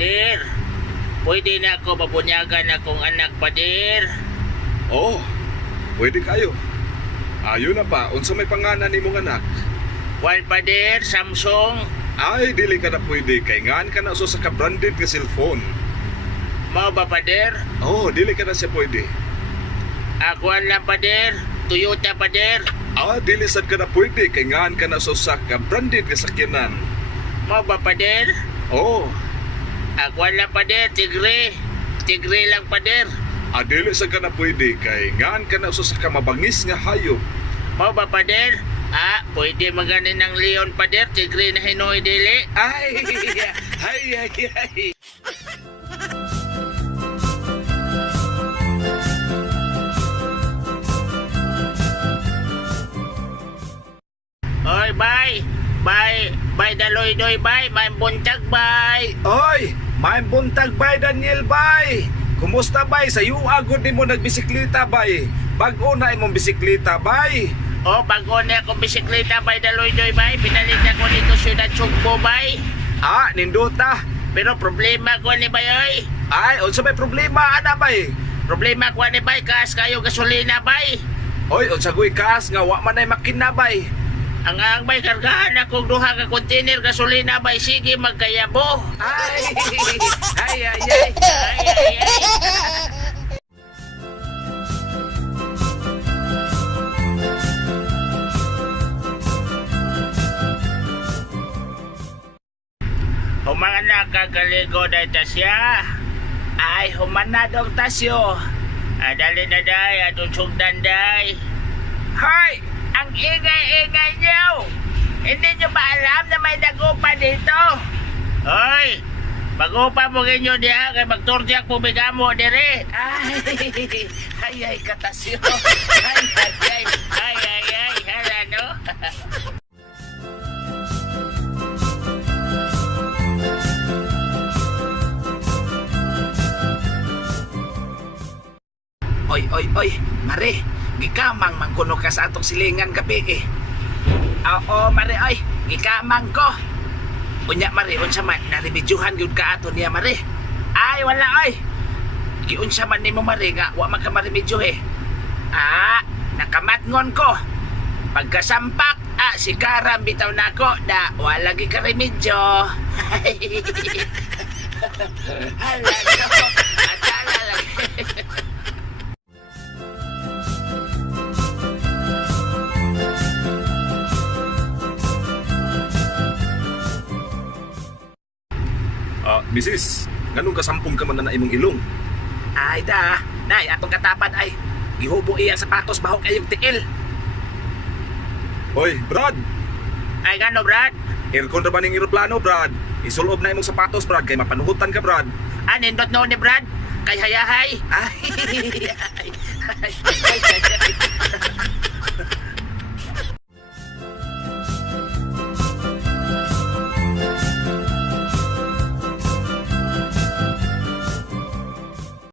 pader. Pwede na ako mabunyagan akong anak, pader. Oh, pwede kayo. Ayo na pa, unsa may panganan nimong anak? Juan, pader, Samsung. Ay, dili ka na pwede, kay ngaan ka na so sa ka-branded nga cellphone. Mao ba, pader? Oh, dili ka na siya pwede. Akuan lang, pader. Toyota, pader. Dili sad ka na pwede, kay ngaan ka na so sa ka-branded nga sakyanan. Mao ba, pader? Oh, Akuan lang, pader. Tigre. Tigre lang, pader. dili sad ka na pwede, kay ngaan ka na so sa kamabangis nga hayop. Mao ba, pader? Pwede maganin ng leon, pader. Tigre na hinoy, dili. Ay, ay, ay, ay. Oy, bye. Bye. Bye, daloy-doy, bye. May buntag, bye. Oy, may buntag bay Daniel bay. Kumusta bay? Sa iyo agod mo nagbisikleta bay. Bag-o na imong bisikleta bay. Oh, bago na akong bisikleta, bye, daloy-doy, bye. Pinalit ako nito Syudad Sugbo, bye. Nindota. Pero problema ko ni bay, oy. Ay, unsa may problema ana bay? Problema ko ni bay, kas kayo gasolina, bay. Oy, unsa guy kas nga wa man ay makina bay. Ang bay, kargahan akong duha ka container gasolina, bay. Sige, magkayabo. Ay, ay, ay, ay. Ay, ay, ay. Humanga na kagaligo na tasya. Ay, humanadong tasyo. Dali na day, atong sugdan day. Hoy! Ang ingay-ingay niyo! Hindi niyo ba alam na may nagupa dito? Hoy! Magupa mo ganyo diya, kay magturtiyak po bigamo dire. Ay, ay, katasyo. Ay, ay, ay, ay, ay, ay, hala, no? Oy, oy, oy, Mare, gikamang mangkuno ka sa atong silingan gabi eh. Oo, Mare, oy, gikamang ko. Unya, Mare, unsa man, naribidyohan yun ka ato niya, Mare. Ay, wala, oy. Giunsa man ni mo, Mare, nga, wa man ka marimidyo eh. Nakamatngon ko. Pagkasampak, si Karam bitaw na ako, wala gi ka remedyo. Hala, no, atala lagi. Misis, ganun kasampung ka man na imong ilong. Ay nay, atong katapad ay gihubo iya sapatos baho kayong tiil. Oy, Brad, Ay, gano, Brad? aircon ra ba ning eroplano, Brad? Isulob na imong sapatos, Brad, kay mapanuhutan ka, Brad. Nindot no ni Brad? Kay hayahay? Ay, ay, ay, ay, ay, ay.